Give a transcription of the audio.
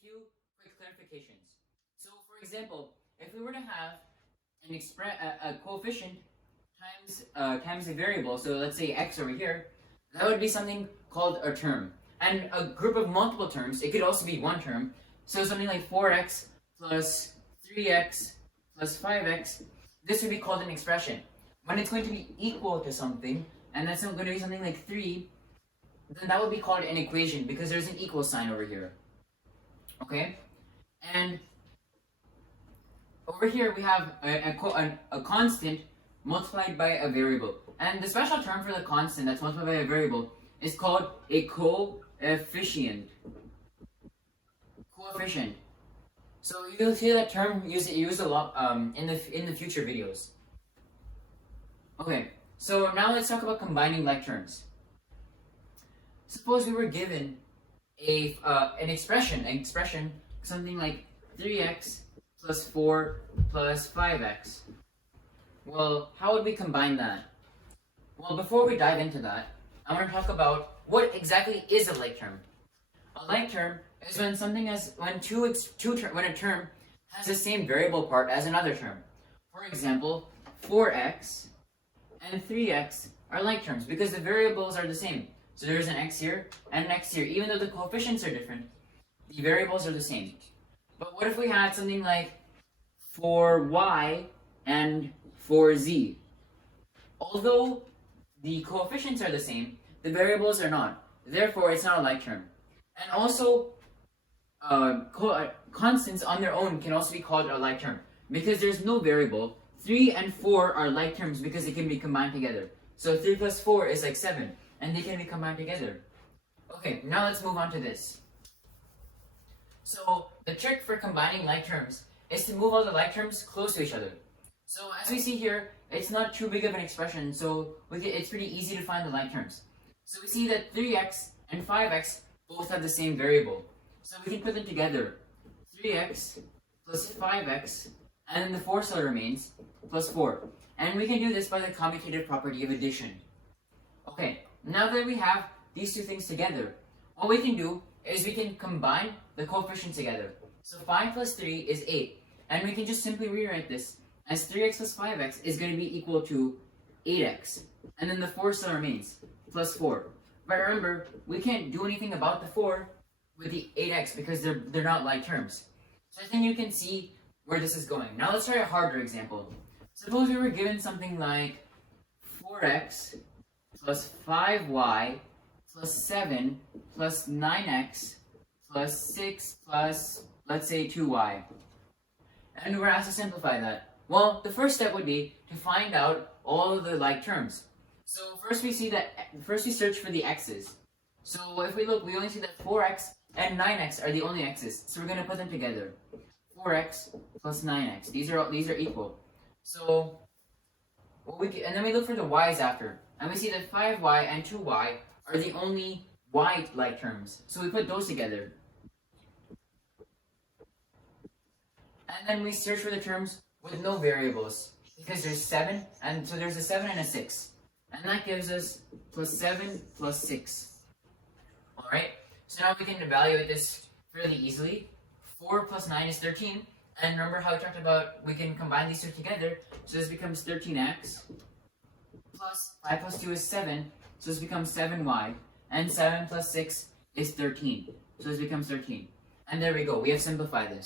few quick clarifications. So, for example, if we were to have a coefficient times a variable, so let's say x over here, that would be something called a term. And a group of multiple terms, it could also be one term. So something like 4x plus 3x plus 5x, this would be called an expression. When it's going to be equal to something, and that's going to be something like 3, then that would be called an equation because there's an equal sign over here. Okay? And over here we have a constant multiplied by a variable. And the special term for the constant that's multiplied by a variable is called a coefficient. Coefficient. So you'll see that term used a lot in the future videos. Okay, so now let's talk about combining like terms. Suppose we were given an expression, something like 3x plus 4 plus 5x. Well, how would we combine that? Well, before we dive into that, I want to talk about what exactly is a like term. A like term is when when a term has the same variable part as another term. For example, 4x and 3x are like terms because the variables are the same. So there's an x here and an x here. Even though the coefficients are different, the variables are the same. But what if we had something like 4y and 4z? Although the coefficients are the same, the variables are not. Therefore, it's not a like term. And also, constants on their own can also be called a like term because there's no variable. 3 and 4 are like terms because they can be combined together. So 3 plus 4 is like 7, and they can be combined together. Okay, now let's move on to this. So the trick for combining like terms is to move all the like terms close to each other. So as we see here, it's not too big of an expression, so it's pretty easy to find the like terms. So we see that 3x and 5x both have the same variable. So we can put them together. 3x plus 5x, and then the 4 still remains, plus 4. And we can do this by the commutative property of addition. Okay, now that we have these two things together, what we can do is we can combine the coefficients together. So 5 plus 3 is 8. And we can just simply rewrite this as 3x plus 5x is going to be equal to 8x. And then the 4 still remains, plus 4. But remember, we can't do anything about the 4 with the 8x because they're not like terms. So I think you can see where this is going. Now let's try a harder example. Suppose we were given something like 4x plus 5y plus 7 plus 9x plus 6 plus, let's say, 2y. And we're asked to simplify that. Well, the first step would be to find out all of the like terms. So first we search for the x's. So if we look, we only see that 4x and 9x are the only x's. So we're going to put them together. 4x plus 9x. These are equal. So and then we look for the y's after. And we see that 5y and 2y are the only y-like terms. So we put those together. And then we search for the terms with no variables. Because there's 7, and so there's a 7 and a 6. And that gives us plus 7 plus 6. Alright, so now we can evaluate this fairly easily. 4 plus 9 is 13. And remember how we talked about we can combine these two together. So this becomes 13x. Plus 5 plus 2 is 7. So this becomes 7y. And 7 plus 6 is 13. So this becomes 13. And there we go. We have simplified this.